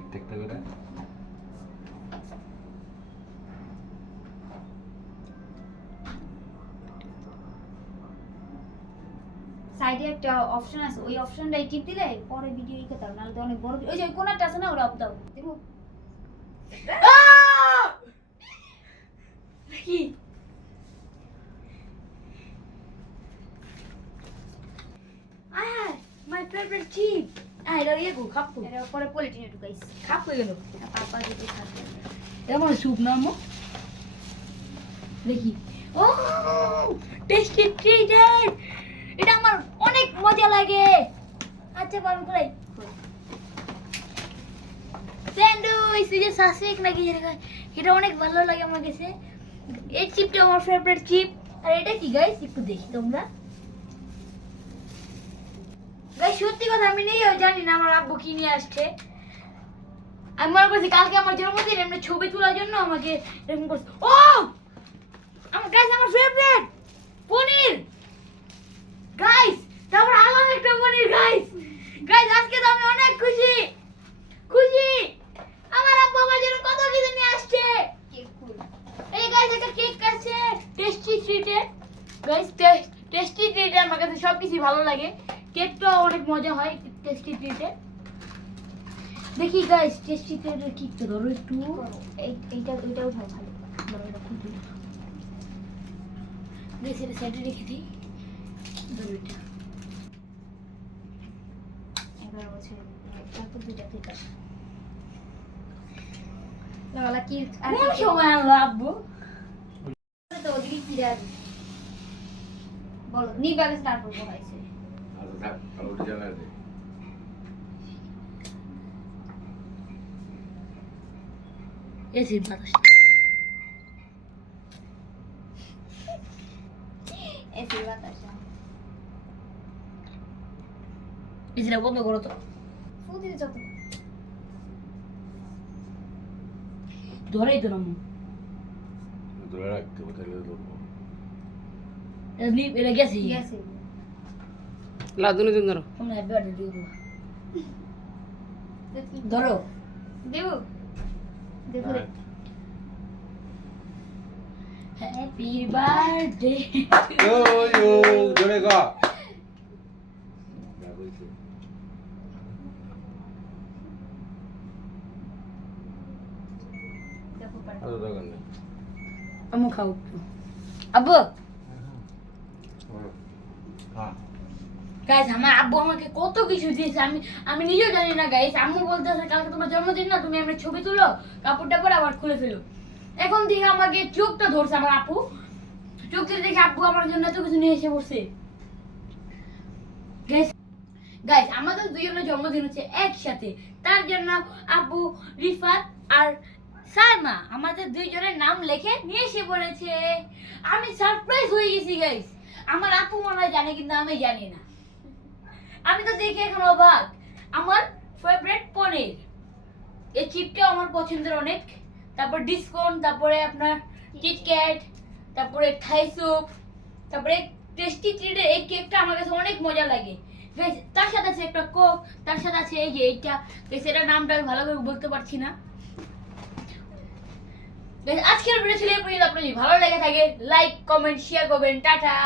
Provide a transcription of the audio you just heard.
একটা একটা করে সাইডে একটা অপশন আছে, ওই অপশনটাই টিপ দিলে পরে ভিডিও ই করতে হবে, নাহলে তো অনেক বড় ওই যে কোনাটা আছে না, ওটা অফ দাও। দেবো কি আয় মাই ফেভারিট চিপ। এটা ইয়ে গো খাপ্পু এটা পরে পলিটিনে ঢুকাইস। খাপ্পু গেল পাপা যদি থাকে এটা মানে স্যুপ না আম্মু দেখি ও টেস্টি ট্রিটেড এটা আমার অনেক মজা লাগে আচ্ছা পাবো কই স্যান্ডউইচ এই যে সাসেক নাকি যেটা খায়, এটা অনেক ভালো লাগে আমার কাছে। এই চিপটা আমার ফেভারিট চিপ। আর এটা কি গাইস একটু দেখি তোমরা গাইস, সত্যি কথা আমি নেই জানি না আমার আব্বু কি নিয়ে আসছে। আমি মনে করছি কালকে আমার জন্মদিন, এমনি ছবি তোলার জন্য আমাকে এরকম করছে। ও আমার গাইস আমার ফেভারিট পনির গাইস, তারপর আলাদা একটা পনির গাইস। গাইস আজকে তো আমি অনেক খুশি খুশি, আমার আব্বু আমার জন্য কত কিছু নিয়ে আসছে। কেক ফুল এই গাইস একটা কেক আছে টেস্টি ট্রিটে গাইস। টেস্টি ট্রিটে আমার কাছে সবকিছু ভালো লাগে, কেকটাও অনেক মজা হয় টেস্টি ট্রিটে। দেখি গাইস টেস্টি ট্রিটের কেকটা ধরো একটু। এইটা ওইটাও ভালো ভালো ধরো এটা খুব বেশ, এটা সাইডে রেখে দিই। ধরো এটা এবার বছর তারপর দুইটা কেক আছে লালা কি আর কোন সময় আনলো আব্বু? তো ওদিকে কি দেয় বলো নিবারে তারপর বলাইছে আচ্ছা থাক তাহলে ওটা জানা দে এসি বাতাস এসি বাতাস এসিটা বন্ধ করো তো। ফুদি যত ধরেই তো নামো ধরে রাখতে হবে তাহলে ধরবো এটা গেছে গেছে লাদুনি দিন ধরো তোমরা হ্যাপি বার্থডে দিয়ে ধরো। দেব দেখো রে হ্যাপি বার্থডে ইয়ো ইয়ো ধরে গা দেখো পার আচ্ছা দোকান নেই আমু খাও একটু। আব্বু হ্যাঁ গাইস আমার আব্বু আমাকে কত কিছু দিয়েছে, আমি নিজেও জানি না গাইস। আম্মু বলতেছে কালকে তোমার জন্মদিন না, তুমি আমরা ছবি তুলো, কাপড়টা পরে আবার খুলে ফেলো। এখন থেকে আমাকে চোখটা ধরছে আমার আপু, চোখ ধরে দেখে আব্বু আমার জন্য এত কিছু নিয়ে এসে বসে। গাইস গাইস আমাদের দুজনের জন্মদিন হচ্ছে একসাথে, তার জন্য আব্বু রিফাত আর সালমা আমাদের দুইজনের নাম লিখে নিয়ে এসে পড়েছে। আমি সারপ্রাইজ হয়ে গেছি গাইস। আমার আপু মনে হয় জানে কিন্তু আমি জানি না। আমি তো দেখে এখন অবাক। আমার ফেভারিট পনির, এই চিপটাও আমার পছন্দের অনেক। তারপর ডিসকন, তারপরে আপনার কিটক্যাট, তারপরে থাই স্যুপ, তারপরে টেস্টি ট্রিটের এই কেকটা আমার কাছে অনেক মজা লাগে। Guys, তার সাথে আছে একটা কোক, তার সাথে আছে এই যে এইটা, সেটার নামটা আমি ভালো করে বলতে পারছি না। Guys, আজকের ভিডিও ছিল এই পর্যন্ত। আপনার যদি ভালো লেগে থাকে লাইক কমেন্ট শেয়ার করবেন। টাটা।